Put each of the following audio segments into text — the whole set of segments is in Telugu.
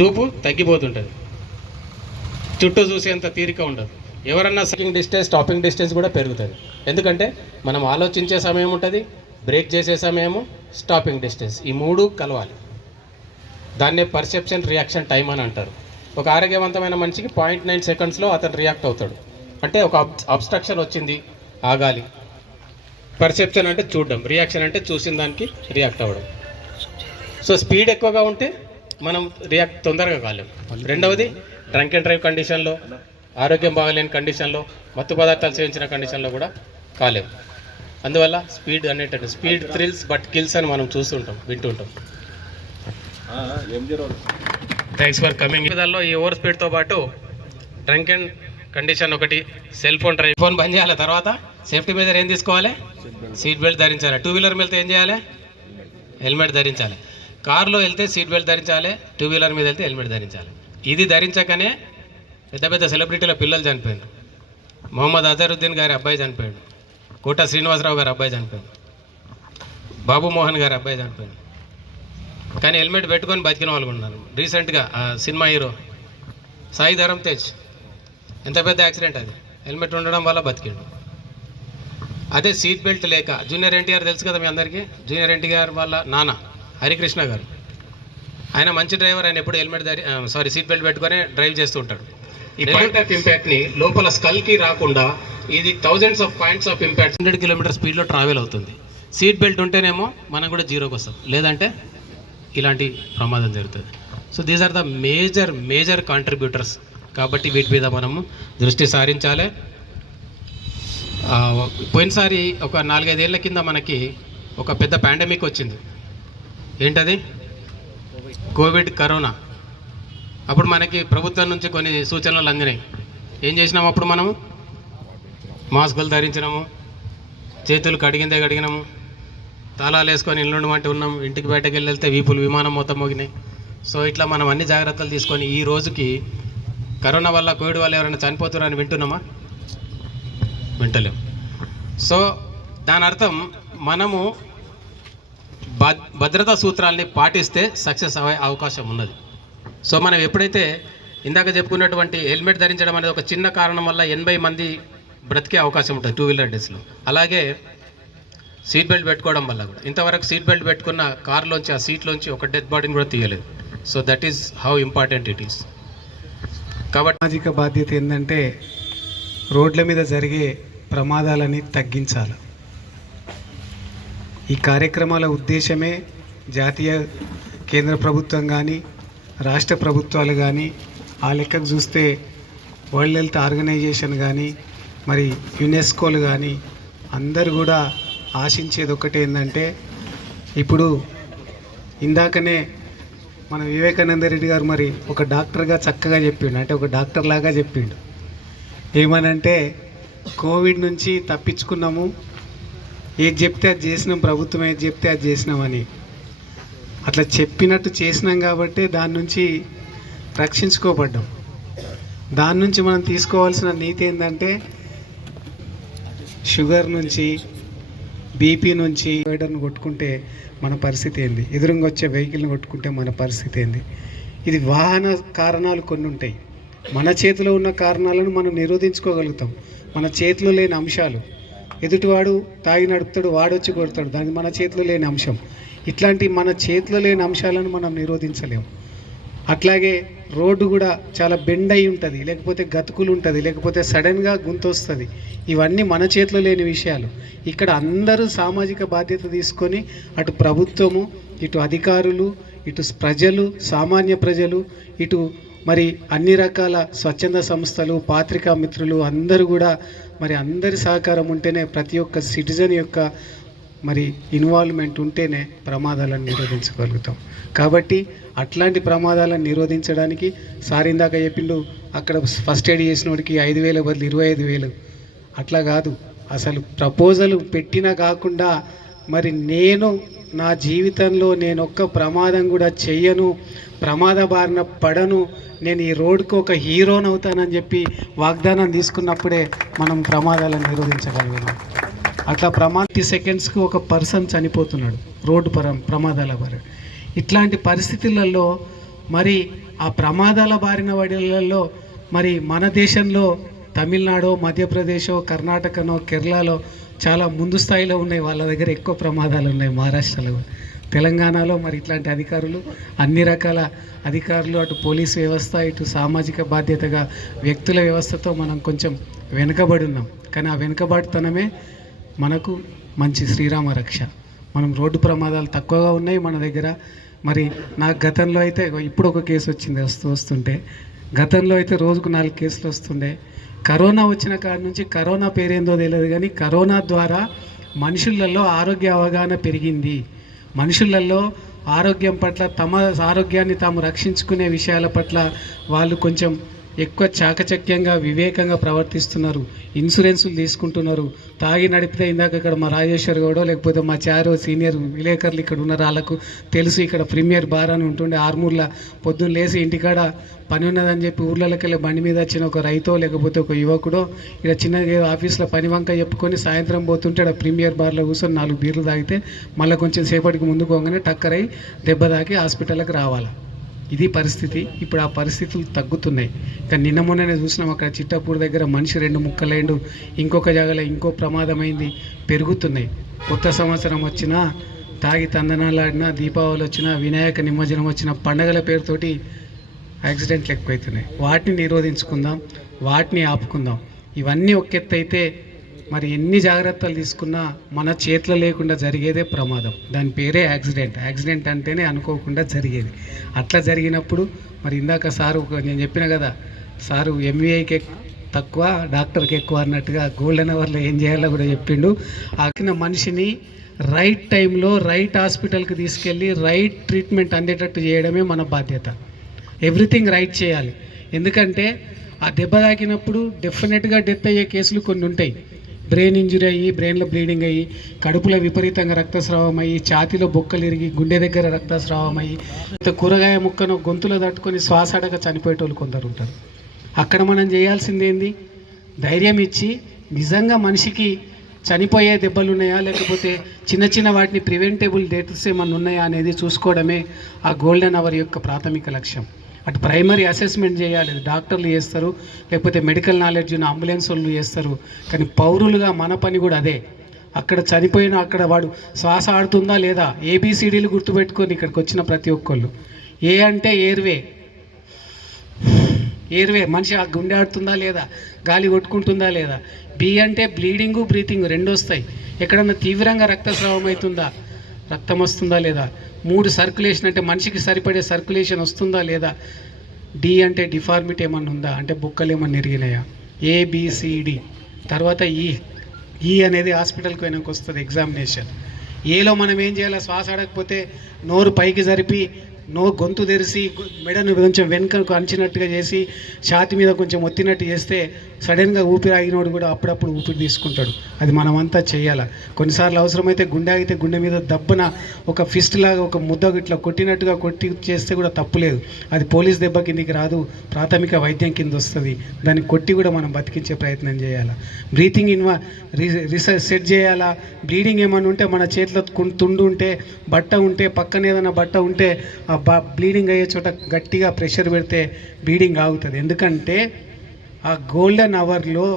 చూపు తగ్గిపోతుంటుంది. చుట్టూ చూసేంత తీరిక ఉండదు. ఎవరన్నా సెకింగ్ డిస్టెన్స్ స్టాపింగ్ డిస్టెన్స్ కూడా పెరుగుతుంది. ఎందుకంటే మనం ఆలోచించే సమయం ఉంటుంది బ్రేక్ చేసే సమయము స్టాపింగ్ డిస్టెన్స్ ఈ మూడు కలవాలి. దాన్నే పర్సెప్షన్ రియాక్షన్ టైం అని అంటారు. ఒక ఆరోగ్యవంతమైన మనిషికి పాయింట్ నైన్ సెకండ్స్లో అతను రియాక్ట్ అవుతాడు. అంటే ఒక అబ్స్ట్రక్షన్ వచ్చింది ఆగాలి. పర్సెప్షన్ అంటే చూడడం రియాక్షన్ అంటే చూసిన దానికి రియాక్ట్ అవ్వడం. సో స్పీడ్ ఎక్కువగా ఉంటే మనం రియాక్ట్ తొందరగా కాలేం. రెండవది డ్రంక్ అండ్ డ్రైవ్ కండిషన్లో ఆరోగ్యం బాగలేని కండిషన్లో మత్తు పదార్థాలు సేవించిన కండిషన్లో కూడా కాలేం. అందువల్ల స్పీడ్ అనేటట్టు స్పీడ్ థ్రిల్స్ బట్ కిల్స్ అని మనం చూస్తుంటాం వింటుంటాం. థ్యాంక్స్ ఫర్ కమింగ్ దానిలో ఈ ఓవర్ స్పీడ్తో పాటు డ్రంక్ అండ్ కండిషన్ ఒకటి సెల్ ఫోన్ డ్రైవ్ ఫోన్ బంద్ చేయాలి తర్వాత సేఫ్టీ మెజర్ ఏం తీసుకోవాలి? సీట్ బెల్ట్ ధరించాలి. టూ వీలర్ వెళ్తే ఏం చేయాలి? హెల్మెట్ ధరించాలి. కారులో వెళ్తే సీట్ బెల్ట్ ధరించాలి టూ వీలర్ మీద వెళ్తే హెల్మెట్ ధరించాలి. ఇది ధరించకనే పెద్ద పెద్ద సెలబ్రిటీల పిల్లలు చనిపోయారు మొహమ్మద్ అజరుద్దీన్ గారి అబ్బాయి చనిపోయాడు. కోట శ్రీనివాసరావు గారి అబ్బాయి చనిపోయాడు. బాబు మోహన్ గారి అబ్బాయి చనిపోయాడు. కానీ హెల్మెట్ పెట్టుకొని బతికిన వాళ్ళు ఉన్నారు. రీసెంట్గా ఆ సినిమా హీరో సాయి ధరమ్ తేజ్. ఎంత పెద్ద యాక్సిడెంట్ అది. హెల్మెట్ ఉండడం వల్ల బతికిండు. అదే సీట్ బెల్ట్ లేక జూనియర్ ఎన్టీఆర్ తెలుసు కదా మీ అందరికీ? జూనియర్ ఎన్టీఆర్ వాళ్ళ నాన్న. హరికృష్ణ గారు. ఆయన మంచి డ్రైవర్ ఆయన ఎప్పుడు హెల్మెట్ ధరి సారీ సీట్ బెల్ట్ పెట్టుకొని డ్రైవ్ చేస్తూ ఉంటాడు. ఈ పాయింట్ ఆఫ్ ఇంపాక్ట్ని లోపల స్కల్కి రాకుండా ఇది thousands of points of impact hundred kilometre స్పీడ్లో ట్రావెల్ అవుతుంది. సీట్ బెల్ట్ ఉంటేనేమో మనం కూడా జీరోకి వస్తాం. లేదంటే ఇలాంటి ప్రమాదం జరుగుతుంది. So these are the major major contributors కాబట్టి వీటి మీద మనము దృష్టి సారించాలి. పోయినసారి ఒక నాలుగైదేళ్ళ కింద మనకి ఒక పెద్ద పాండమిక్ వచ్చింది. ఏంటది? Covid corona. అప్పుడు మనకి ప్రభుత్వం నుంచి కొన్ని సూచనలు అందినాయి. ఏం చేసినాము అప్పుడు మనము? మాస్కులు ధరించినాము. చేతులు కడిగిందే కడిగినాము. తాళాలు వేసుకొని ఇల్లు ఉండమంటే ఉన్నాం. ఇంటికి బయటకు వెళ్ళి వెళ్తే వీపులు విమానం మొత్తం మోగినాయి. సో ఇట్లా మనం అన్ని జాగ్రత్తలు తీసుకొని ఈ రోజుకి కరోనా వల్ల కోవిడ్ వల్ల ఎవరైనా చనిపోతున్నారని వింటున్నామా? వింటలేము సో దాని అర్థం మనము భద్రతా సూత్రాల్ని పాటిస్తే సక్సెస్ అయ్యే అవకాశం ఉన్నది. సో మనం ఎప్పుడైతే ఇందాక చెప్పుకున్నటువంటి హెల్మెట్ ధరించడం అనేది ఒక చిన్న కారణం వల్ల ఎనభై మంది బ్రతికే అవకాశం ఉంటుంది టూ వీలర్ డేస్లో అలాగే సీట్ బెల్ట్ పెట్టుకోవడం వల్ల కూడా. ఇంతవరకు సీట్ బెల్ట్ పెట్టుకున్న కార్లోంచి ఆ సీట్లోంచి ఒక డెత్ బాడీని కూడా తీయలేదు. So that is how important it is. కాబట్టి సామాజిక బాధ్యత ఏంటంటే రోడ్ల మీద జరిగే ప్రమాదాలని తగ్గించాలి. ఈ కార్యక్రమాల ఉద్దేశమే జాతీయ కేంద్ర ప్రభుత్వం కానీ రాష్ట్ర ప్రభుత్వాలు కానీ ఆ లెక్కకు చూస్తే వరల్డ్ హెల్త్ ఆర్గనైజేషన్ కానీ మరి యునెస్కోలు కానీ అందరు కూడా ఆశించేది ఒకటి ఏంటంటే ఇప్పుడు ఇందాకనే మన వివేకానంద రెడ్డి గారు మరి ఒక డాక్టర్గా చక్కగా చెప్పిండు. అంటే ఒక డాక్టర్ లాగా చెప్పిండు. ఏమనంటే కోవిడ్ నుంచి తప్పించుకున్నాము ఏది చెప్తే అది చేసినాం ప్రభుత్వం ఏది చెప్తే అది చేసినామని. అట్లా చెప్పినట్టు చేసినాం కాబట్టి దాని నుంచి రక్షించుకోబడ్డాం. దాని నుంచి మనం తీసుకోవాల్సిన నీతి ఏంటంటే షుగర్ నుంచి బీపీ నుంచి రైడర్ని కొట్టుకుంటే మన పరిస్థితి ఏంది? ఎదురుగా వచ్చే వెహికల్ని కొట్టుకుంటే మన పరిస్థితి ఏంది? ఇది వాహన కారణాలు కొన్ని ఉంటాయి. మన చేతిలో ఉన్న కారణాలను మనం నిరోధించుకోగలుగుతాం. మన చేతిలో లేని అంశాలు. ఎదుటివాడు తాగి నడుపుతాడు వాడొచ్చి కొడతాడు. దానికి మన చేతిలో లేని అంశం. ఇట్లాంటి మన చేతిలో లేని అంశాలను మనం నిరోధించలేము. అట్లాగే రోడ్డు కూడా చాలా బెండ్ అయి ఉంటుంది లేకపోతే గతుకులు ఉంటుంది లేకపోతే సడన్గా గుంత వస్తుంది. ఇవన్నీ మన చేతిలో లేని విషయాలు. ఇక్కడ అందరూ సామాజిక బాధ్యత తీసుకొని అటు ప్రభుత్వము ఇటు అధికారులు ఇటు ప్రజలు సామాన్య ప్రజలు ఇటు మరి అన్ని రకాల స్వచ్ఛంద సంస్థలు పాత్రికా మిత్రులు అందరూ కూడా మరి అందరి సహకారం ఉంటేనే ప్రతి ఒక్క సిటిజన్ యొక్క మరి ఇన్వాల్వ్మెంట్ ఉంటేనే ప్రమాదాలను నిరోధించగలుగుతాం. కాబట్టి అట్లాంటి ప్రమాదాలను నిరోధించడానికి సార్ ఇందాక చెప్పిండు అక్కడ ఫస్ట్ ఎయిడ్ చేసిన వాడికి ఐదు వేల బదులు ఇరవై ఐదు వేలు. అట్లా కాదు. అసలు ప్రపోజల్ పెట్టినా కాకుండా మరి నేను నా జీవితంలో నేను ఒక్క ప్రమాదం కూడా చెయ్యను ప్రమాద బారిన పడను నేను ఈ రోడ్కు ఒక హీరోని అవుతానని చెప్పి వాగ్దానం తీసుకున్నప్పుడే మనం ప్రమాదాలను నిరోధించగలిగినాం అట్లా ప్రమాద సెకండ్స్కి ఒక పర్సన్ చనిపోతున్నాడు రోడ్డు పర ప్రమాదాల బారి ఇట్లాంటి పరిస్థితులలో మరి ఆ ప్రమాదాల బారిన వడిలలో మరి మన దేశంలో తమిళనాడు మధ్యప్రదేశో కర్ణాటకనో కేరళలో చాలా ముందు స్థాయిలో ఉన్నాయి. వాళ్ళ దగ్గర ఎక్కువ ప్రమాదాలు ఉన్నాయి మహారాష్ట్రలో. తెలంగాణలో మరి ఇట్లాంటి అధికారులు అన్ని రకాల అధికారులు అటు పోలీస్ వ్యవస్థ ఇటు సామాజిక బాధ్యతగా వ్యక్తుల వ్యవస్థతో మనం కొంచెం వెనుకబడి ఉన్నాం. కానీ ఆ వెనుకబాటుతనమే మనకు మంచి శ్రీరామ రక్ష. మనం రోడ్డు ప్రమాదాలు తక్కువగా ఉన్నాయి మన దగ్గర. మరి నాకు గతంలో అయితే ఇప్పుడు ఒక కేసు వచ్చింది వస్తూ వస్తుంటే. గతంలో అయితే రోజుకు నాలుగు కేసులు వస్తుండే. కరోనా వచ్చిన కాడ నుంచి కరోనా పేరేందో తెలియదు కానీ కరోనా ద్వారా మనుషులలో ఆరోగ్య అవగాహన పెరిగింది. మనుషులలో ఆరోగ్యం పట్ల తమ ఆరోగ్యాన్ని తాము రక్షించుకునే విషయాల పట్ల వాళ్ళు కొంచెం ఎక్కువ చాకచక్యంగా వివేకంగా ప్రవర్తిస్తున్నారు. ఇన్సూరెన్సులు తీసుకుంటున్నారు. తాగి నడిపితే ఇందాక ఇక్కడ మా రాజేశ్వర్ గౌడో లేకపోతే మా చారో సీనియర్ విలేకరులు ఇక్కడ ఉన్నారు వాళ్ళకు తెలుసు ఇక్కడ ప్రీమియర్ బార్ అని ఉంటుండే ఆర్మూర్లో పొద్దున్న లేచి ఇంటికాడ పని ఉన్నదని చెప్పి ఊర్లలోకి వెళ్ళి బండి మీద వచ్చిన ఒక రైతో లేకపోతే ఒక యువకుడో ఇక్కడ చిన్న ఆఫీస్లో పని వంక చెప్పుకొని సాయంత్రం పోతుంటే ఇక్కడ ప్రీమియర్ బార్లో కూర్చొని నాలుగు బీర్లు తాగితే మళ్ళీ కొంచెం సేపటికి ముందుకోగానే టక్కరై దెబ్బ తాకి హాస్పిటల్కి రావాలి. ఇది పరిస్థితి ఇప్పుడు ఆ పరిస్థితులు తగ్గుతున్నాయి. కానీ నిన్న మొన్ననే చూసినాం అక్కడ చిట్టపూర్ దగ్గర మనిషి రెండు ముక్కలైండు ఇంకొక జాగాలో ఇంకో ప్రమాదమైంది పెరుగుతున్నాయి. కొత్త సంవత్సరం వచ్చినా తాగి తందనాలు ఆడినా దీపావళి వచ్చినా వినాయక నిమజ్జనం వచ్చిన పండగల పేరుతోటి యాక్సిడెంట్లు ఎక్కువైతున్నాయి. వాటిని నిరోధించుకుందాం వాటిని ఆపుకుందాం. ఇవన్నీ ఒకెత్తు అయితే మరి ఎన్ని జాగ్రత్తలు తీసుకున్నా మన చేతిలో లేకుండా జరిగేదే ప్రమాదం. దాని పేరే యాక్సిడెంట్. యాక్సిడెంట్ అంటేనే అనుకోకుండా జరిగేది. అట్లా జరిగినప్పుడు మరి ఇందాక సారు నేను చెప్పిన కదా సారు ఎంవీఐకి తక్కువ డాక్టర్కి ఎక్కువ అన్నట్టుగా గోల్డెన్ అవర్లో ఏం చేయాలో కూడా చెప్పిండు. అక్కిన మనిషిని రైట్ టైంలో రైట్ హాస్పిటల్కి తీసుకెళ్ళి రైట్ ట్రీట్మెంట్ అందేటట్టు చేయడమే మన బాధ్యత. ఎవ్రీథింగ్ రైట్ చేయాలి. ఎందుకంటే ఆ దెబ్బ తాకినప్పుడు డెఫినెట్గా డెత్ అయ్యే కేసులు కొన్ని ఉంటాయి. బ్రెయిన్ ఇంజురీ అయ్యి బ్రెయిన్లో బ్లీడింగ్ అయ్యి కడుపులో విపరీతంగా రక్తస్రావం అయ్యి ఛాతీలో బొక్కలు ఇరిగి గుండె దగ్గర రక్తస్రావం అయ్యి కూరగాయ ముక్కను గొంతులో తట్టుకొని శ్వాస అడగ చనిపోయేటోళ్ళు కొందరు ఉంటారు. అక్కడ మనం చేయాల్సింది ఏంది? ధైర్యం ఇచ్చి నిజంగా మనిషికి చనిపోయే దెబ్బలు ఉన్నాయా? లేకపోతే చిన్న చిన్న వాటిని ప్రివెంటబుల్ డేట్స్ ఏమన్నా ఉన్నాయా? అనేది చూసుకోవడమే ఆ గోల్డెన్ అవర్ యొక్క ప్రాథమిక లక్ష్యం. అటు ప్రైమరీ అసెస్మెంట్ చేయాలి. డాక్టర్లు చేస్తారు. లేకపోతే మెడికల్ నాలెడ్జ్ ఉన్న అంబులెన్స్ వాళ్ళు చేస్తారు. కానీ పౌరులుగా మన పని కూడా అదే. అక్కడ చనిపోయిన అక్కడ వాడు శ్వాస ఆడుతుందా లేదా ఏబిసిడీలు గుర్తుపెట్టుకొని ఇక్కడికి వచ్చిన ప్రతి ఒక్కళ్ళు. ఏ అంటే ఎయిర్వే ఎయిర్వే మనిషి ఆ గుండె ఆడుతుందా లేదా? గాలి కొట్టుకుంటుందా లేదా? బి అంటే బ్లీడింగు బ్రీతింగ్ రెండు వస్తాయి. ఎక్కడన్నా తీవ్రంగా రక్తస్రావం అవుతుందా? రక్తం వస్తుందా లేదా? మూడు సర్క్యులేషన్ అంటే మనిషికి సరిపడే సర్క్యులేషన్ వస్తుందా లేదా? డి అంటే డిఫార్మిటీ ఏమన్నా ఉందా? అంటే బుక్కలు ఏమన్నా ఎరిగినాయా ఏబిసిడి తర్వాత ఈ ఈ అనేది హాస్పిటల్కి పోయినాక వస్తుంది ఎగ్జామినేషన్. ఏలో మనం ఏం చేయాలి? శ్వాస ఆడకపోతే నోరు పైకి జరిపి నో గొంతు తెరిచి మెడను కొంచెం వెనుకకు అంచినట్టుగా చేసి ఛాతి మీద కొంచెం ఒత్తినట్టు చేస్తే సడన్గా ఊపిరి ఆగినోడు కూడా అప్పుడప్పుడు ఊపిరి తీసుకుంటాడు. అది మనమంతా చేయాలి. కొన్నిసార్లు అవసరమైతే గుండె ఆగితే గుండె మీద దబ్బున ఒక ఫిస్ట్ లాగా ఒక ముద్ద ఇట్లా కొట్టినట్టుగా కొట్టి చేస్తే కూడా తప్పులేదు అది పోలీస్ దెబ్బ కిందికి రాదు ప్రాథమిక వైద్యం కింద వస్తుంది. దాన్ని కొట్టి కూడా మనం బతికించే ప్రయత్నం చేయాలి. బ్రీతింగ్ ఇన్వా రీసెర్చ్ సెట్ చేయాలా. బ్లీడింగ్ ఏమైనా ఉంటే మన చేతిలో తుండు ఉంటే బట్ట ఉంటే పక్కన ఏదైనా బట్ట ఉంటే ఆ బా బ్లీడింగ్ అయ్యే చోట గట్టిగా ప్రెషర్ పెడితే బ్లీడింగ్ ఆగుతుంది. ఎందుకంటే ఆ గోల్డెన్ అవర్లో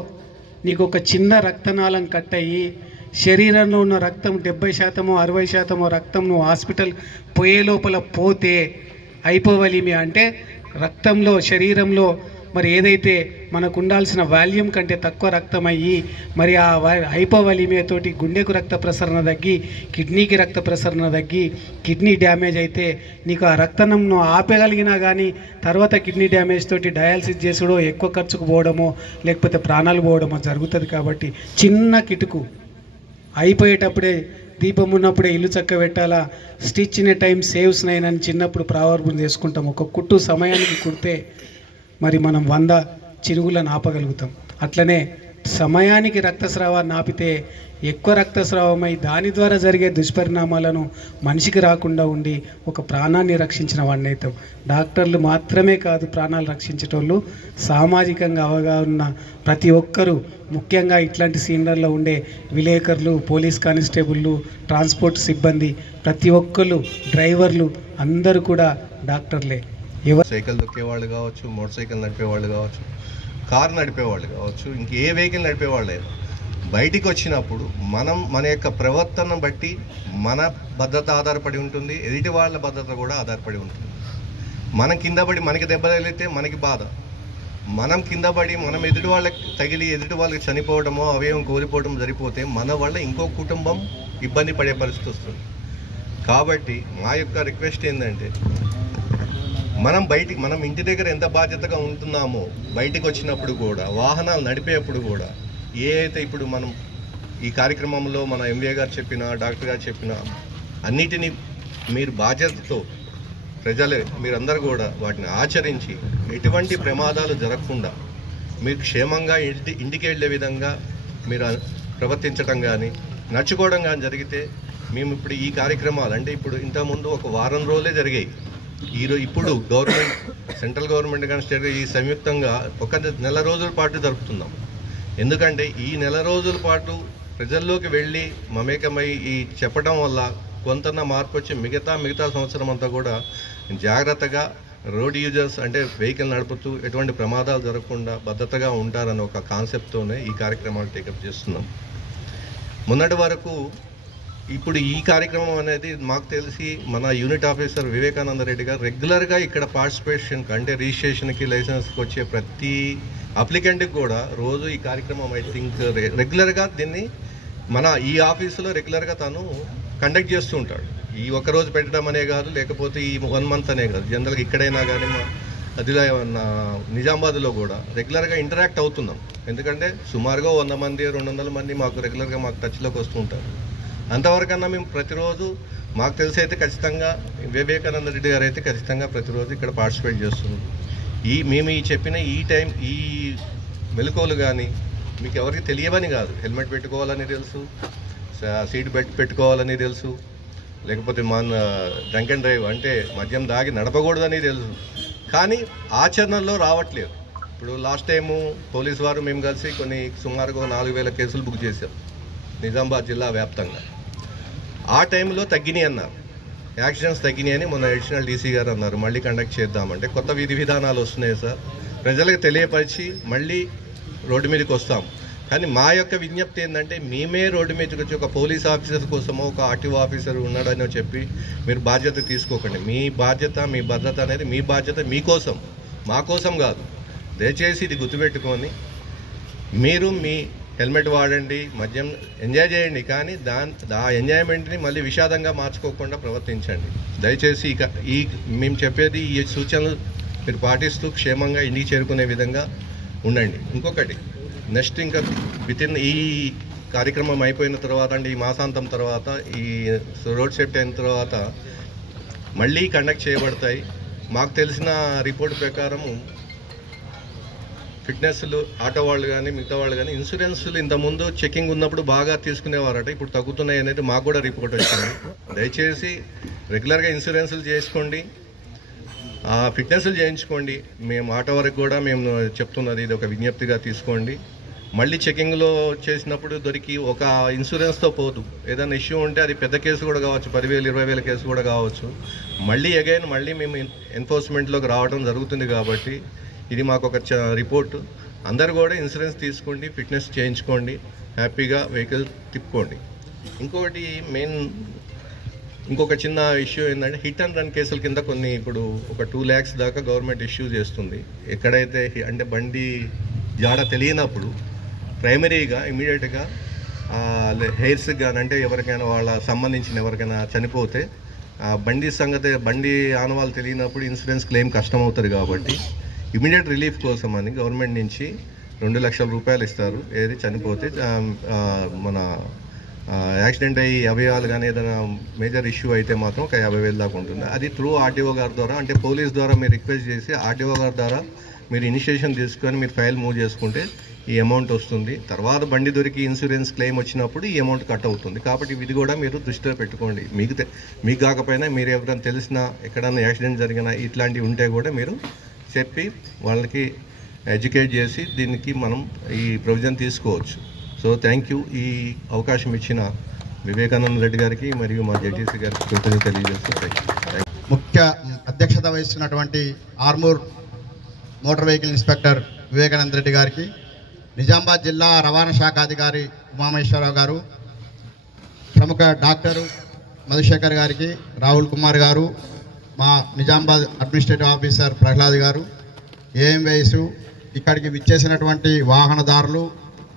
నీకు ఒక చిన్న రక్తనాళం కట్ అయ్యి శరీరంలో ఉన్న రక్తం డెబ్బై శాతమో అరవై శాతమో రక్తం నువ్వు హాస్పిటల్ పోయే లోపల పోతే అయిపోవలిమి అంటే రక్తంలో శరీరంలో మరి ఏదైతే మనకు ఉండాల్సిన వాల్యూమ్ కంటే తక్కువ రక్తం అయ్యి మరి ఆ హైపోవలిమియాతోటి గుండెకు రక్త ప్రసరణ తగ్గి కిడ్నీకి రక్త ప్రసరణ తగ్గి కిడ్నీ డ్యామేజ్ అయితే నీకు ఆ రక్తనంను ఆపగలిగినా కానీ తర్వాత కిడ్నీ డ్యామేజ్ తోటి డయాలసిస్ చేసుడో ఎక్కువ ఖర్చుకు పోవడమో లేకపోతే ప్రాణాలు పోవడమో జరుగుతుంది కాబట్టి చిన్న కిటుకు అయిపోయేటప్పుడే దీపం ఉన్నప్పుడే ఇల్లు చక్క పెట్టాలా stitch in a time saves nine అని చిన్నప్పుడు ప్రావర్బం చేసుకుంటాం. ఒక కుట్టు సమయానికి కుడితే మరి మనం వంద చిరుగులను ఆపగలుగుతాం అట్లనే సమయానికి రక్తస్రావాన్ని ఆపితే ఎక్కువ రక్తస్రావమై దాని ద్వారా జరిగే దుష్పరిణామాలను మనిషికి రాకుండా ఉండి ఒక ప్రాణాన్ని రక్షించిన వాడిని అవుతాం డాక్టర్లు మాత్రమే కాదు ప్రాణాలు రక్షించేటోళ్ళు. సామాజికంగా అవగాహన ప్రతి ఒక్కరూ ముఖ్యంగా ఇట్లాంటి సీనియర్లో ఉండే విలేకరులు పోలీస్ కానిస్టేబుళ్ళు ట్రాన్స్పోర్ట్ సిబ్బంది ప్రతి ఒక్కరు డ్రైవర్లు అందరూ కూడా డాక్టర్లే. సైకిల్ దొక్కేవాళ్ళు కావచ్చు మోటార్ సైకిల్ నడిపేవాళ్ళు కావచ్చు కారు నడిపేవాళ్ళు కావచ్చు ఇంక ఏ వెహికల్ నడిపేవాళ్ళు అయినా బయటికి వచ్చినప్పుడు మనం మన యొక్క ప్రవర్తన బట్టి మన భద్రత ఆధారపడి ఉంటుంది ఎదుటి వాళ్ళ భద్రత కూడా ఆధారపడి ఉంటుంది. మనం కింద పడి మనకి దెబ్బ తగిలితే మనకి బాధ. మనం కింద పడి మనం ఎదుటి వాళ్ళకి తగిలి ఎదుటి వాళ్ళకి చనిపోవడమో అవయవం కోల్పోవడం జరిగిపోతే మన వల్ల ఇంకో కుటుంబం ఇబ్బంది పడే పరిస్థితి వస్తుంది. కాబట్టి మా యొక్క రిక్వెస్ట్ ఏంటంటే మనం బయటికి మనం ఇంటి దగ్గర ఎంత బాధ్యతగా ఉంటున్నామో బయటికి వచ్చినప్పుడు కూడా వాహనాలు నడిపేటప్పుడు కూడా ఏ అయితే ఇప్పుడు మనం ఈ కార్యక్రమంలో మన ఎంవీఏ గారు చెప్పిన డాక్టర్ గారు చెప్పిన అన్నిటినీ మీరు బాధ్యతతో ప్రజలే మీరందరూ కూడా వాటిని ఆచరించి ఎటువంటి ప్రమాదాలు జరగకుండా మీరు క్షేమంగా ఇంటి ఇంటికి వెళ్ళే విధంగా మీరు ప్రవర్తించడం కానీ నడుచుకోవడం కానీ జరిగితే మేము ఇప్పుడు ఈ కార్యక్రమాలు అంటే ఇప్పుడు ఇంతకుముందు ఒక వారం రోజులే జరిగాయి. ఈరోజు ఇప్పుడు గవర్నమెంట్ సెంట్రల్ గవర్నమెంట్ కానీ స్టేట్ ఈ సంయుక్తంగా ఒక నెల రోజుల పాటు జరుపుతున్నాం. ఎందుకంటే ఈ నెల రోజుల పాటు ప్రజల్లోకి వెళ్ళి మమేకమై ఈ చెప్పడం వల్ల కొంత మార్పు వచ్చి మిగతా మిగతా సంవత్సరం అంతా కూడా జాగ్రత్తగా రోడ్ యూజర్స్ అంటే వెహికల్ నడుపుతూ ఎటువంటి ప్రమాదాలు జరగకుండా భద్రతగా ఉంటారన్న ఒక కాన్సెప్ట్తోనే ఈ కార్యక్రమాలు టేకప్ చేస్తున్నాం. మొన్నటి వరకు ఇప్పుడు ఈ కార్యక్రమం అనేది మాకు తెలిసి మన యూనిట్ ఆఫీసర్ వివేకానంద రెడ్డి గారు రెగ్యులర్గా ఇక్కడ పార్టిసిపేషన్ అంటే రిజిస్ట్రేషన్కి లైసెన్స్కి వచ్చే ప్రతి అప్లికెంట్కి కూడా రోజు ఈ కార్యక్రమం ఐ థింక్ రెగ్యులర్గా దీన్ని మన ఈ ఆఫీసులో రెగ్యులర్గా తను కండక్ట్ చేస్తూ ఉంటాడు. ఈ ఒక రోజు పెట్టడం అనే కాదు లేకపోతే ఈ వన్ మంత్ అనే కాదు. జనరల్గా ఇక్కడైనా కానీ మా అదిలా నిజామాబాద్లో కూడా రెగ్యులర్గా ఇంటరాక్ట్ అవుతున్నాం. ఎందుకంటే సుమారుగా వంద మంది రెండు వందల మంది మాకు రెగ్యులర్గా మాకు టచ్లోకి వస్తూ ఉంటారు. అంతవరకన్నా మేము ప్రతిరోజు మాకు తెలిసి అయితే ఖచ్చితంగా వివేకానంద రెడ్డి గారు అయితే ఖచ్చితంగా ప్రతిరోజు ఇక్కడ పార్టిసిపేట్ చేస్తున్నాం ఈ మేము ఈ చెప్పిన ఈ టైం ఈ మెలకువలు కానీ మీకు ఎవరికి తెలియవని కాదు. హెల్మెట్ పెట్టుకోవాలని తెలుసు సీట్ బెల్ట్ పెట్టుకోవాలని తెలుసు లేకపోతే మన డ్రంక్ అండ్ డ్రైవ్ అంటే మద్యం దాగి నడపకూడదని తెలుసు. కానీ ఆచరణలో రావట్లేదు. ఇప్పుడు లాస్ట్ టైము పోలీస్ వారు మేము కలిసి కొన్ని సుమారుగా నాలుగు వేల కేసులు బుక్ చేశాం నిజామాబాద్ జిల్లా వ్యాప్తంగా. ఆ టైంలో తగ్గినాయి అన్నారు. యాక్సిడెంట్స్ తగ్గినాయని మొన్న అడిషనల్ డీసీ గారు అన్నారు. మళ్ళీ కండక్ట్ చేద్దామంటే కొత్త విధి విధానాలు వస్తున్నాయి సార్. ప్రజలకు తెలియపరిచి మళ్ళీ రోడ్డు మీదకి వస్తాం. కానీ మా యొక్క విజ్ఞప్తి ఏంటంటే మేమే రోడ్డు మీదకి వచ్చి ఒక పోలీస్ ఆఫీసర్ కోసమో ఒక ఆర్టీఓ ఆఫీసర్ ఉన్నాడని చెప్పి మీరు బాధ్యత తీసుకోకండి. మీ బాధ్యత మీ భద్రత అనేది మీ బాధ్యత మీకోసం మా కోసం కాదు. దయచేసి ఇది గుర్తుపెట్టుకొని మీరు మీ హెల్మెట్ వాడండి మద్యం ఎంజాయ్ చేయండి కానీ దాని ఆ ఎంజాయ్మెంట్ని మళ్ళీ విషాదంగా మార్చుకోకుండా ప్రవర్తించండి. దయచేసి ఇక ఈ మేము చెప్పేది ఈ సూచనలు మీరు పాటిస్తూ క్షేమంగా ఇంటికి చేరుకునే విధంగా ఉండండి. ఇంకొకటి నెక్స్ట్ ఇంకా విత్ ఇన్ ఈ కార్యక్రమం అయిపోయిన తర్వాత అంటే ఈ మాసాంతం తర్వాత ఈ రోడ్ సేఫ్టీ అయిన తర్వాత మళ్ళీ కండక్ట్ చేయబడతాయి. మాకు తెలిసిన రిపోర్ట్ ప్రకారము ఫిట్నెస్లు ఆటో వాళ్ళు కానీ మిగతా వాళ్ళు కానీ ఇన్సూరెన్స్లు ఇంతకుముందు చెకింగ్ ఉన్నప్పుడు బాగా తీసుకునేవారట. ఇప్పుడు తగ్గుతున్నాయి అనేది మాకు కూడా రిపోర్ట్ వచ్చింది. దయచేసి రెగ్యులర్గా ఇన్సూరెన్స్లు చేసుకోండి. ఫిట్నెస్లు చేయించుకోండి. మేము ఆటో వరకు కూడా మేము చెప్తున్నది ఇది ఒక విజ్ఞప్తిగా తీసుకోండి. మళ్ళీ చెకింగ్లో చేసినప్పుడు దొరికి ఒక ఇన్సూరెన్స్తో పోదు. ఏదైనా ఇష్యూ ఉంటే అది పెద్ద కేసు కూడా కావచ్చు పదివేలు ఇరవై వేల కేసు కూడా కావచ్చు. మళ్ళీ అగైన్ మళ్ళీ మేము ఎన్ఫోర్స్మెంట్లోకి రావడం జరుగుతుంది కాబట్టి ఇది మాకు ఒక రిపోర్టు. రిపోర్ట్ అందరు కూడా ఇన్సూరెన్స్ తీసుకోండి ఫిట్నెస్ చేయించుకోండి హ్యాపీగా వెహికల్ తిప్పుకోండి. ఇంకొకటి మెయిన్ ఇంకొక చిన్న ఇష్యూ ఏంటంటే హిట్ అండ్ రన్ కేసుల కింద కొన్ని ఇప్పుడు ఒక టూ ల్యాక్స్ దాకా గవర్నమెంట్ ఇష్యూ చేస్తుంది. ఎక్కడైతే అంటే బండి జాడ తెలియనప్పుడు ప్రైమరీగా ఇమీడియట్గా హెయిర్స్ కానీ అంటే ఎవరికైనా వాళ్ళ సంబంధించిన ఎవరికైనా చనిపోతే ఆ బండి సంగతి బండి ఆనవాళ్ళు తెలియనప్పుడు ఇన్సూరెన్స్ క్లెయిమ్ కష్టమవుతుంది కాబట్టి ఇమీడియట్ రిలీఫ్ కోసం అని గవర్నమెంట్ నుంచి రెండు లక్షల రూపాయలు ఇస్తారు. ఏది చనిపోతే మన యాక్సిడెంట్ అయ్యి అవయవాలు కానీ ఏదైనా మేజర్ ఇష్యూ అయితే మాత్రం ఒక యాభై వేలు దాకా ఉంటుంది. అది త్రూ ఆర్డీఓ గారి ద్వారా అంటే పోలీస్ ద్వారా మీరు రిక్వెస్ట్ చేసి ఆర్డీఓ గారి ద్వారా మీరు ఇనిషియేషన్ తీసుకొని మీరు ఫైల్ మూవ్ చేసుకుంటే ఈ అమౌంట్ వస్తుంది. తర్వాత బండి దొరికి ఇన్సూరెన్స్ క్లెయిమ్ వచ్చినప్పుడు ఈ అమౌంట్ కట్ అవుతుంది. కాబట్టి ఇది కూడా మీరు దృష్టిలో పెట్టుకోండి. మీకు మీకు కాకపోయినా మీరు ఎవరైనా తెలిసినా ఎక్కడైనా యాక్సిడెంట్ జరిగినా ఇట్లాంటివి ఉంటే కూడా మీరు చెప్పి వాళ్ళకి ఎడ్యుకేట్ చేసి దీనికి మనం ఈ ప్రొవిజన్ తీసుకోవచ్చు. సో థ్యాంక్ యూ ఈ అవకాశం ఇచ్చిన వివేకానంద రెడ్డి గారికి మరియు మా జేటీసీ గారికి కృతజ్ఞత తెలియజేస్తూ ముఖ్య అధ్యక్షత వహిస్తున్నటువంటి Armoor motor vehicle inspector Vivekananda Reddy గారికి నిజామాబాద్ జిల్లా రవాణా శాఖ అధికారి ఉమామహేశ్వరరావు గారు ప్రముఖ డాక్టరు మధుశేఖర్ గారికి రాహుల్ కుమార్ గారు మా నిజామాబాద్ అడ్మినిస్ట్రేటివ్ ఆఫీసర్ ప్రహ్లాద్ గారు ఏఎంవైఎస్ ఇక్కడికి విచ్చేసినటువంటి వాహనదారులు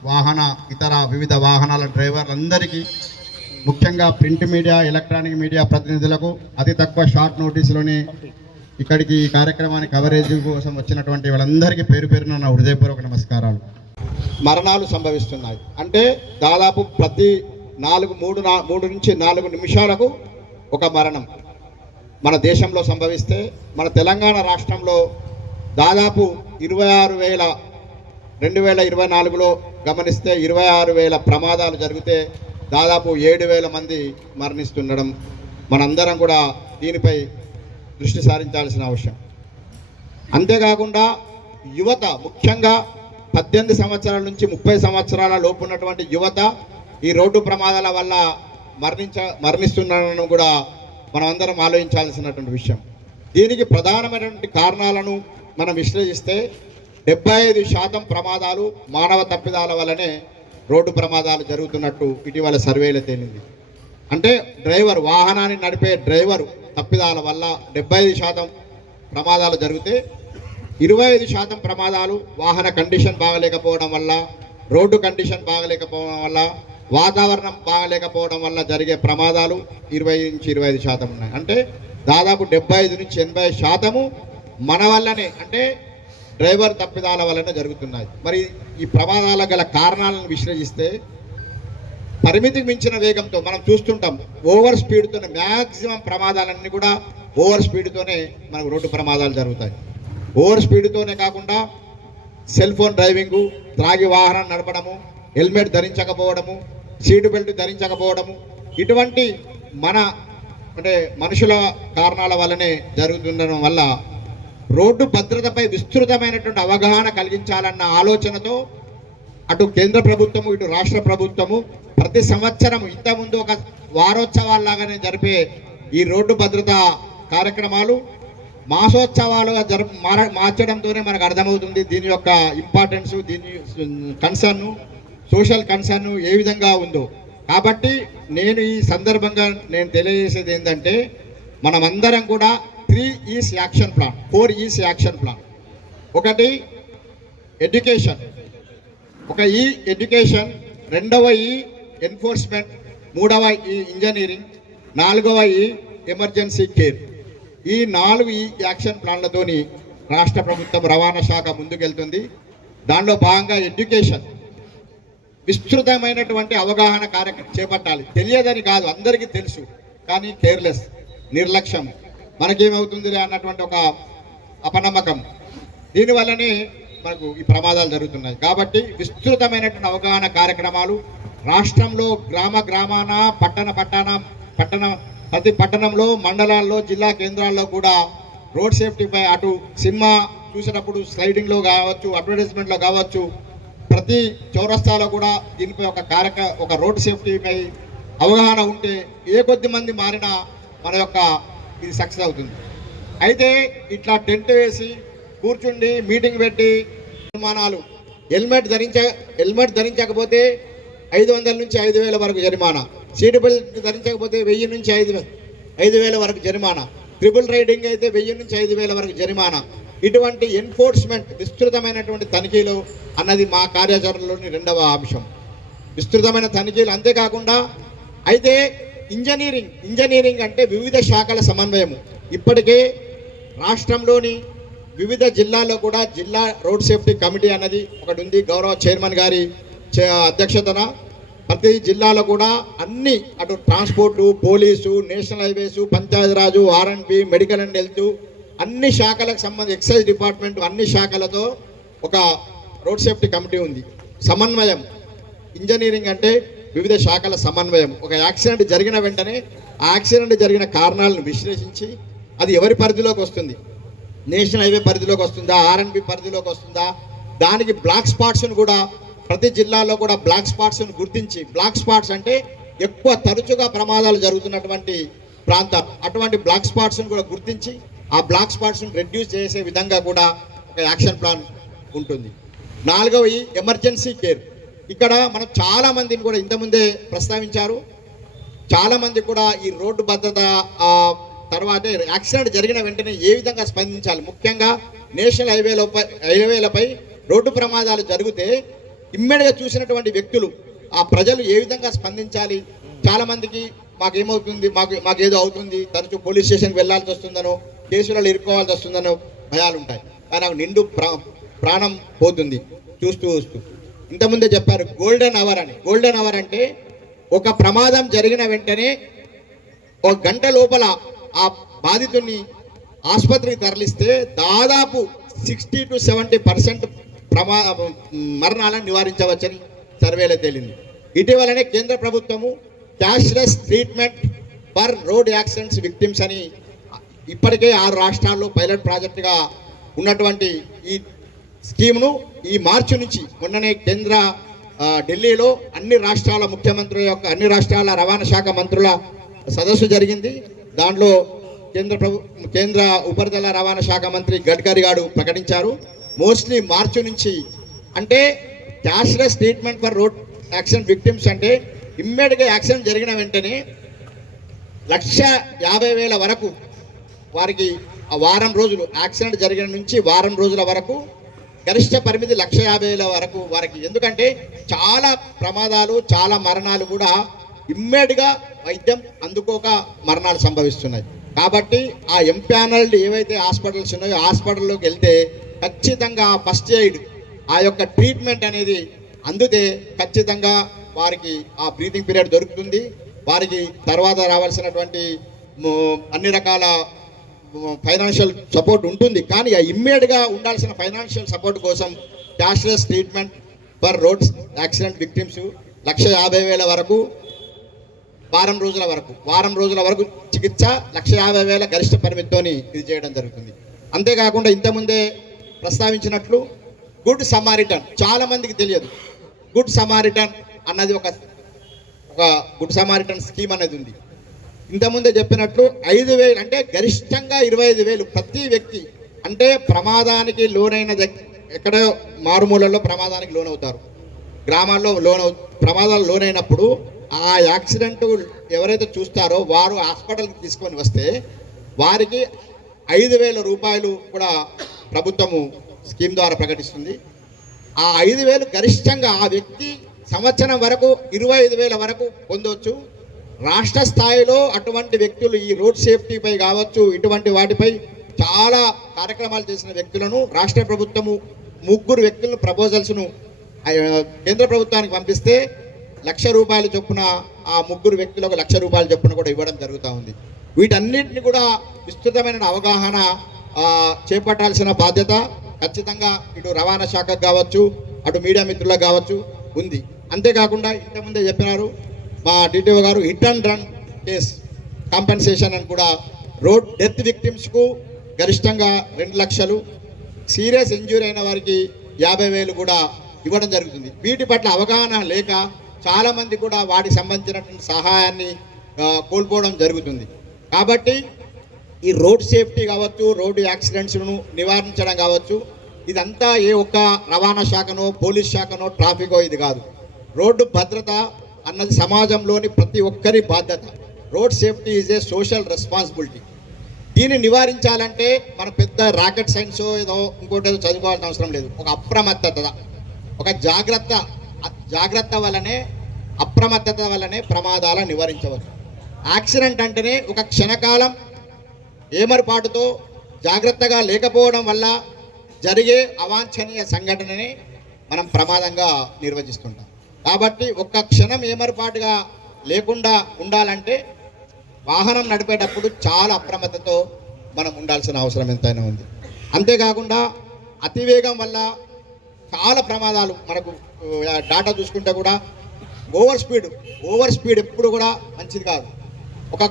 వాహన ఇతర వివిధ వాహనాల డ్రైవర్లందరికీ ముఖ్యంగా ప్రింట్ మీడియా ఎలక్ట్రానిక్ మీడియా ప్రతినిధులకు అతి తక్కువ షార్ట్ నోటీసులోని ఇక్కడికి ఈ కార్యక్రమానికి కవరేజ్ కోసం వచ్చినటువంటి వాళ్ళందరికీ పేరు పేరున నా హృదయపూర్వక నమస్కారాలు. మరణాలు సంభవిస్తున్నాయి. అంటే దాదాపు ప్రతి నాలుగు మూడు నా మూడు నుంచి నాలుగు నిమిషాలకు ఒక మరణం. మన దేశంలో సంభవిస్తే మన తెలంగాణ రాష్ట్రంలో దాదాపు ఇరవై ఆరు వేల రెండు వేల ఇరవై నాలుగులో గమనిస్తే ఇరవై ఆరు వేల ప్రమాదాలు జరిగితే దాదాపు ఏడు వేల మంది మరణిస్తుండడం మనందరం కూడా దీనిపై దృష్టి సారించాల్సిన అవసరం. అంతేకాకుండా యువత ముఖ్యంగా పద్దెనిమిది సంవత్సరాల నుంచి ముప్పై సంవత్సరాల లోపు ఉన్నటువంటి యువత ఈ రోడ్డు ప్రమాదాల వల్ల మరణించ మరణిస్తున్నారని కూడా మనం అందరం ఆలోచించాల్సినటువంటి విషయం. దీనికి ప్రధానమైనటువంటి కారణాలను మనం విశ్లేషిస్తే డెబ్బై ఐదు శాతం ప్రమాదాలు మానవ తప్పిదాల వల్లనే రోడ్డు ప్రమాదాలు జరుగుతున్నట్టు ఇటీవల సర్వేలో తేలింది. అంటే డ్రైవర్ వాహనాన్ని నడిపే డ్రైవరు తప్పిదాల వల్ల డెబ్బై ఐదు శాతం ప్రమాదాలు జరిగితే ఇరవై ఐదు శాతం ప్రమాదాలు వాహన కండిషన్ బాగలేకపోవడం వల్ల రోడ్డు కండిషన్ బాగలేకపోవడం వల్ల వాతావరణం బాగలేకపోవడం వల్ల జరిగే ప్రమాదాలు ఇరవై నుంచి ఇరవై ఐదు శాతం ఉన్నాయి. అంటే దాదాపు డెబ్బై ఐదు నుంచి ఎనభై శాతము మన వల్లనే అంటే డ్రైవర్ తప్పిదాల వల్లనే జరుగుతున్నాయి. మరి ఈ ప్రమాదాల గల కారణాలను విశ్లేషిస్తే పరిమితికి మించిన వేగంతో మనం చూస్తుంటాం ఓవర్ స్పీడ్తోనే మ్యాక్సిమం ప్రమాదాలన్నీ కూడా ఓవర్ స్పీడ్తోనే మనకు రోడ్డు ప్రమాదాలు జరుగుతాయి. ఓవర్ స్పీడ్తోనే కాకుండా సెల్ ఫోన్ డ్రైవింగు త్రాగి వాహనం నడపడము హెల్మెట్ ధరించకపోవడము సీటు బెల్ట్ ధరించకపోవడము. ఇటువంటి మన అంటే మనుషుల కారణాల వల్లనే జరుగుతుండడం వల్ల రోడ్డు భద్రతపై విస్తృతమైనటువంటి అవగాహన కలిగించాలన్న ఆలోచనతో అటు కేంద్ర ప్రభుత్వము ఇటు రాష్ట్ర ప్రభుత్వము ప్రతి సంవత్సరం ఇంతకుముందు ఒక వారోత్సవాల్లాగానే జరిపే ఈ రోడ్డు భద్రత కార్యక్రమాలు మాసోత్సవాలుగా జర మార్చడంతోనే మనకు అర్థమవుతుంది దీని యొక్క ఇంపార్టెన్స్ దీని కన్సర్ను సోషల్ కన్సర్న్ ఏ విధంగా ఉందో. కాబట్టి నేను ఈ సందర్భంగా నేను తెలియజేసేది ఏంటంటే మనమందరం కూడా three is action plan four is action plan. ఒకటి ఎడ్యుకేషన్. ఒక ఈ ఎడ్యుకేషన్ రెండవ ఈ ఎన్ఫోర్స్మెంట్ మూడవ ఈ ఇంజనీరింగ్ నాలుగవ ఈ ఎమర్జెన్సీ కేర్. ఈ నాలుగు ఈ యాక్షన్ ప్లాన్లతోని రాష్ట్ర ప్రభుత్వం రవాణా శాఖ ముందుకెళ్తుంది. దానిలో భాగంగా ఎడ్యుకేషన్. విస్తృతమైనటువంటి అవగాహన కార్యక్రమం చేపట్టాలి. తెలియదని కాదు అందరికీ తెలుసు కానీ కేర్లెస్ నిర్లక్ష్యం. మనకేమవుతుంది అన్నటువంటి ఒక అపనమ్మకం. దీనివల్లనే మనకు ఈ ప్రమాదాలు జరుగుతున్నాయి. కాబట్టి విస్తృతమైనటువంటి అవగాహన కార్యక్రమాలు రాష్ట్రంలో గ్రామ గ్రామాన పట్టణ పట్టణ పట్టణ ప్రతి పట్టణంలో మండలాల్లో జిల్లా కేంద్రాల్లో కూడా రోడ్ సేఫ్టీపై అటు సినిమా చూసేటప్పుడు స్లైడింగ్లో కావచ్చు అడ్వర్టైజ్మెంట్లో కావచ్చు ప్రతి చౌరస్తాలో కూడా దీనిపై ఒక కార్యక్ర ఒక రోడ్ సేఫ్టీపై అవగాహన ఉంటే ఏ కొద్ది మంది మారినా మన యొక్క ఇది సక్సెస్ అవుతుంది. అయితే ఇట్లా టెంట్ వేసి కూర్చుండి మీటింగ్ పెట్టి జరిమానాలు హెల్మెట్ ధరించ హెల్మెట్ ధరించకపోతే ఐదు వందల నుంచి ఐదు వేల వరకు జరిమానా. సీట్ బెల్ట్ ధరించకపోతే వెయ్యి నుంచి ఐదు వే- ఐదు వేల వరకు జరిమానా. ట్రిపుల్ రైడింగ్ అయితే వెయ్యి నుంచి ఐదు వేల వరకు జరిమానా. ఇటువంటి ఎన్ఫోర్స్మెంట్ విస్తృతమైనటువంటి తనిఖీలు అన్నది మా కార్యాచరణలోని రెండవ అంశం. విస్తృతమైన తనిఖీలు అంతేకాకుండా అయితే ఇంజనీరింగ్ ఇంజనీరింగ్ అంటే వివిధ శాఖల సమన్వయము. ఇప్పటికే రాష్ట్రంలోని వివిధ జిల్లాల్లో కూడా జిల్లా రోడ్ సేఫ్టీ కమిటీ అన్నది ఒకటి ఉంది గౌరవ చైర్మన్ గారి అధ్యక్షతన ప్రతి జిల్లాలో కూడా అన్ని అటు transport police national highways Panchayati Raj RNP medical and health అన్ని శాఖలకు సంబంధించి ఎక్సైజ్ డిపార్ట్మెంట్ అన్ని శాఖలతో ఒక రోడ్ సేఫ్టీ కమిటీ ఉంది. సమన్వయం. ఇంజనీరింగ్ అంటే వివిధ శాఖల సమన్వయం. ఒక యాక్సిడెంట్ జరిగిన వెంటనే ఆ యాక్సిడెంట్ జరిగిన కారణాలను విశ్లేషించి అది ఎవరి పరిధిలోకి వస్తుంది? నేషనల్ హైవే పరిధిలోకి వస్తుందా? ఆర్ఎన్బి పరిధిలోకి వస్తుందా? దానికి బ్లాక్ స్పాట్స్ను కూడా ప్రతి జిల్లాలో కూడా బ్లాక్ స్పాట్స్ను గుర్తించి బ్లాక్ స్పాట్స్ అంటే ఎక్కువ తరచుగా ప్రమాదాలు జరుగుతున్నటువంటి ప్రాంతాలు అటువంటి బ్లాక్ స్పాట్స్ని కూడా గుర్తించి ఆ బ్లాక్ స్పాట్స్ని రెడ్యూస్ చేసే విధంగా కూడా ఒక యాక్షన్ ప్లాన్ ఉంటుంది. నాలుగవది ఎమర్జెన్సీ కేర్ ఇక్కడ మనం చాలా మందిని కూడా ఇంతకుముందే ప్రస్తావించారు. చాలామంది కూడా ఈ రోడ్డు భద్రత తర్వాతే తర్వాత యాక్సిడెంట్ జరిగిన వెంటనే ఏ విధంగా స్పందించాలి? ముఖ్యంగా నేషనల్ హైవేలపై హైవేలపై రోడ్డు ప్రమాదాలు జరిగితే ఇమ్మీడియట్గా చూసినటువంటి వ్యక్తులు ఆ ప్రజలు ఏ విధంగా స్పందించాలి? చాలామందికి మాకేమవుతుంది? మాకు మాకేదో అవుతుంది. తరచూ పోలీస్ స్టేషన్కి వెళ్ళాల్సి వస్తుందనో కేసులలో ఇరుక్కోవాల్సి వస్తుందనో భయాలు ఉంటాయి కానీ నిండు ప్రా ప్రాణం పోతుంది. చూస్తూ చూస్తూ. ఇంతకుముందే చెప్పారు గోల్డెన్ అవర్ అని. గోల్డెన్ అవర్ అంటే ఒక ప్రమాదం జరిగిన వెంటనే ఒక గంట లోపల ఆ బాధితుడిని ఆసుపత్రికి తరలిస్తే దాదాపు సిక్స్టీ టు సెవెంటీ పర్సెంట్ ప్రమా మరణాలను నివారించవచ్చని సర్వేలో తేలింది. ఇటీవలనే కేంద్ర ప్రభుత్వము cashless treatment for road accidents victims అని ఇప్పటికే ఆరు రాష్ట్రాల్లో పైలట్ ప్రాజెక్టుగా ఉన్నటువంటి ఈ స్కీమ్ను ఈ మార్చి నుంచి మొన్ననే కేంద్ర ఢిల్లీలో అన్ని రాష్ట్రాల ముఖ్యమంత్రుల యొక్క అన్ని రాష్ట్రాల రవాణా శాఖ మంత్రుల సదస్సు జరిగింది. దాంట్లో కేంద్ర ప్రభు కేంద్ర ఉపరితల రవాణా శాఖ మంత్రి గడ్కరీ గారు ప్రకటించారు. మోస్ట్లీ మార్చి నుంచి అంటే cashless treatment for road accident victims అంటే ఇమ్మీడియట్గా యాక్సిడెంట్ జరిగిన వెంటనే లక్ష యాభై వేల వరకు వారికి ఆ వారం రోజులు యాక్సిడెంట్ జరిగిన నుంచి వారం రోజుల వరకు గరిష్ట పరిమితి లక్ష యాభై వేల వరకు వారికి. ఎందుకంటే చాలా ప్రమాదాలు చాలా మరణాలు కూడా ఇమ్మీడియట్గా వైద్యం అందుకోక మరణాలు సంభవిస్తున్నాయి. కాబట్టి ఆ ఎంపానల్డ్ ఏవైతే హాస్పిటల్స్ ఉన్నాయో హాస్పిటల్లోకి వెళ్తే ఖచ్చితంగా ఫస్ట్ ఎయిడ్ ఆ యొక్క ట్రీట్మెంట్ అనేది అందితే ఖచ్చితంగా వారికి ఆ బ్రీతింగ్ పీరియడ్ దొరుకుతుంది. వారికి తర్వాత రావాల్సినటువంటి అన్ని రకాల ఫైనాన్షియల్ సపోర్ట్ ఉంటుంది. కానీ ఆ ఇమ్మీడియట్గా ఉండాల్సిన ఫైనాన్షియల్ సపోర్ట్ కోసం cashless treatment for roads accident victims lakh యాభై వేల వరకు వారం రోజుల వరకు వారం రోజుల వరకు చికిత్స లక్ష యాభై వేల గరిష్ట పరిమితితోని ఇది చేయడం జరుగుతుంది. అంతేకాకుండా ఇంతకుముందే ప్రస్తావించినట్లు గుడ్ సమారిటన్ చాలామందికి తెలియదు. గుడ్ సమారిటన్ అన్నది ఒక ఒక గుడ్ సమారిటన్ స్కీమ్ అనేది ఉంది. ఇంతకుముందే చెప్పినట్లు ఐదు వేలు అంటే గరిష్టంగా ఇరవై ఐదు వేలు ప్రతి వ్యక్తి అంటే ప్రమాదానికి లోనైన ఎక్కడ ఎక్కడో మారుమూలలో ప్రమాదానికి లోనవుతారు. గ్రామాల్లో లోన్ ప్రమాదాలు లోనైనప్పుడు ఆ యాక్సిడెంట్ ఎవరైతే చూస్తారో వారు హాస్పిటల్కి తీసుకొని వస్తే వారికి ఐదు వేల రూపాయలు కూడా ప్రభుత్వము స్కీమ్ ద్వారా ప్రకటిస్తుంది. ఆ ఐదు వేలు గరిష్టంగా ఆ వ్యక్తి సంవత్సరం వరకు ఇరవై ఐదు వేల వరకు పొందవచ్చు రాష్ట్ర స్థాయిలో అటువంటి వ్యక్తులు ఈ రోడ్ సేఫ్టీపై కావచ్చు ఇటువంటి వాటిపై చాలా కార్యక్రమాలు చేసిన వ్యక్తులను రాష్ట్ర ప్రభుత్వము ముగ్గురు వ్యక్తులను ప్రపోజల్స్ను కేంద్ర ప్రభుత్వానికి పంపిస్తే లక్ష రూపాయల చొప్పున ఆ ముగ్గురు వ్యక్తులకు లక్ష రూపాయల చొప్పున కూడా ఇవ్వడం జరుగుతూ ఉంది. వీటన్నిటిని కూడా విస్తృతమైన అవగాహన చేపట్టాల్సిన బాధ్యత ఖచ్చితంగా ఇటు రవాణా శాఖకు కావచ్చు అటు మీడియా మిత్రులకు కావచ్చు ఉంది. అంతేకాకుండా ఇంతకుముందే చెప్పినారు మా డిటిఓ గారు hit and run case compensation అని కూడా రోడ్ డెత్ విక్టిమ్స్కు గరిష్టంగా రెండు లక్షలు సీరియస్ ఇంజ్యూరీ అయిన వారికి యాభై వేలు కూడా ఇవ్వడం జరుగుతుంది. వీటి పట్ల అవగాహన లేక చాలామంది కూడా వాటికి సంబంధించినటువంటి సహాయాన్ని కోల్పోవడం జరుగుతుంది. కాబట్టి ఈ రోడ్ సేఫ్టీ కావచ్చు రోడ్డు యాక్సిడెంట్స్ను నివారించడం కావచ్చు ఇదంతా ఏ ఒక్క రవాణా శాఖనో పోలీస్ శాఖనో ట్రాఫికో ఇది కాదు. రోడ్డు భద్రత అన్నది సమాజంలోని ప్రతి ఒక్కరి బాధ్యత. Road safety is a social responsibility. దీన్ని నివారించాలంటే మన పెద్ద రాకెట్ సైన్స్ ఏదో ఇంకోటి ఏదో చదువుకోవాల్సిన అవసరం లేదు. ఒక అప్రమత్తత. ఒక జాగ్రత్త. జాగ్రత్త వల్లనే అప్రమత్తత వల్లనే ప్రమాదాలను నివారించవచ్చు. యాక్సిడెంట్ అంటేనే ఒక క్షణకాలం ఏమరిపాటుతో జాగ్రత్తగా లేకపోవడం వల్ల జరిగే అవాంఛనీయ సంఘటనని మనం ప్రమాదంగా నిర్వచిస్తుంటాం. కాబట్టి ఒక్క క్షణం ఏమరపాటుగా లేకుండా ఉండాలంటే వాహనం నడిపేటప్పుడు చాలా అప్రమత్తతో మనం ఉండాల్సిన అవసరం ఎంతైనా ఉంది. అంతేకాకుండా అతివేగం వల్ల చాలా ప్రమాదాలు మనకు డాటా చూసుకుంటే కూడా ఓవర్ స్పీడ్ ఓవర్ స్పీడ్ ఎప్పుడు కూడా మంచిది కాదు. ఒక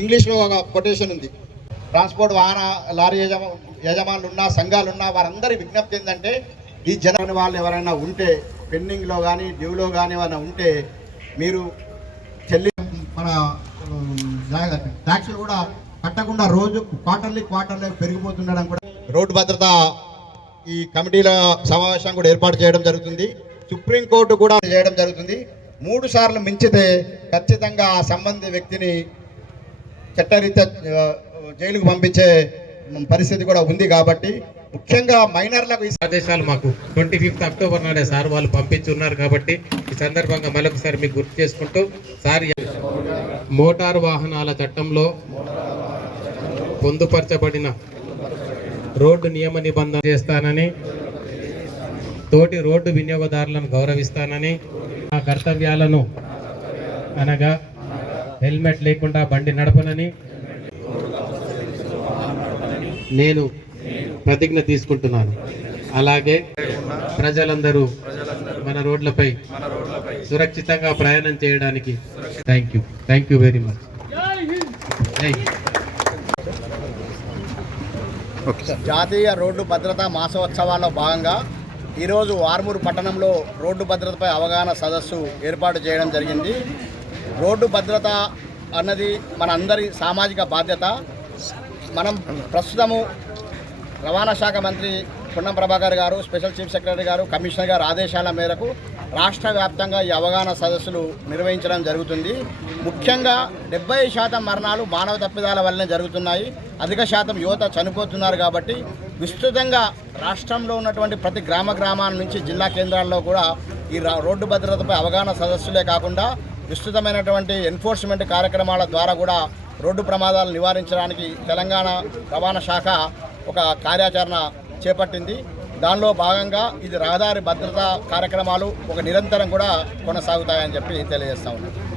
ఇంగ్లీష్లో ఒక కొటేషన్ ఉంది. ట్రాన్స్పోర్ట్ వాహన లారీ యజమా యజమానులు ఉన్నా సంఘాలు ఉన్నా వారందరి విజ్ఞప్తి ఏంటంటే ఈ జనాన్ని వాళ్ళు ఎవరైనా ఉంటే పెండింగ్లో కానీ డ్యూలో కానీ ఏమైనా ఉంటే మీరు చెల్లి మన ట్యాక్సులు కూడా కట్టకుండా రోజు క్వార్టర్లీ క్వార్టర్లీ పెరిగిపోతుండడం కూడా రోడ్డు భద్రత ఈ కమిటీల సమావేశం కూడా ఏర్పాటు చేయడం జరుగుతుంది. సుప్రీంకోర్టు కూడా చేయడం జరుగుతుంది. మూడు సార్లు మించితే ఖచ్చితంగా ఆ సంబంధిత వ్యక్తిని చట్టరీత్యా జైలుకు పంపించే పరిస్థితి కూడా ఉంది కాబట్టి ముఖ్యంగా మైనర్లకు ఈ ఆదేశాలు మాకు ట్వంటీ ఫిఫ్త్ అక్టోబర్ నాడే సార్ వాళ్ళు పంపించున్నారు కాబట్టి ఈ సందర్భంగా మరొకసారి మీకు గుర్తు చేసుకుంటూ సార్ మోటారు వాహనాల చట్టంలో పొందుపరచబడిన రోడ్డు నియమ నిబంధన చేస్తానని తోటి రోడ్డు వినియోగదారులను గౌరవిస్తానని నా కర్తవ్యాలను అనగా హెల్మెట్ లేకుండా బండి నడపనని నేను ప్రతిజ్ఞ తీసుకుంటున్నాను. అలాగే ప్రజలందరూ మన రోడ్లపై సురక్షితంగా ప్రయాణం చేయడానికి thank you. Thank you very much. జాతీయ రోడ్డు భద్రతా మాసోత్సవాల్లో భాగంగా ఈరోజు ఆర్మూరు పట్టణంలో రోడ్డు భద్రతపై అవగాహన సదస్సు ఏర్పాటు చేయడం జరిగింది. రోడ్డు భద్రత అన్నది మన అందరి సామాజిక బాధ్యత. మనం ప్రస్తుతము రవాణా శాఖ మంత్రి పొన్నం ప్రభాకర్ గారు స్పెషల్ చీఫ్ సెక్రటరీ గారు కమిషనర్ గారు ఆదేశాల మేరకు రాష్ట్ర వ్యాప్తంగా ఈ అవగాహన సదస్సులు నిర్వహించడం జరుగుతుంది. ముఖ్యంగా డెబ్బై శాతం మరణాలు మానవ తప్పిదాల వల్లనే జరుగుతున్నాయి. అధిక శాతం యువత చనిపోతున్నారు కాబట్టి విస్తృతంగా రాష్ట్రంలో ఉన్నటువంటి ప్రతి గ్రామ గ్రామాల నుంచి జిల్లా కేంద్రాల్లో కూడా ఈ రోడ్డు భద్రతపై అవగాహన సదస్సులే కాకుండా విస్తృతమైనటువంటి ఎన్ఫోర్స్మెంట్ కార్యక్రమాల ద్వారా కూడా రోడ్డు ప్రమాదాలు నివారించడానికి తెలంగాణ రవాణా శాఖ ఒక కార్యాచరణ చేపట్టింది. దానిలో భాగంగా ఇది రహదారి భద్రతా కార్యక్రమాలు ఒక నిరంతరం కూడా కొనసాగుతాయని చెప్పి తెలియజేస్తా ఉన్నాను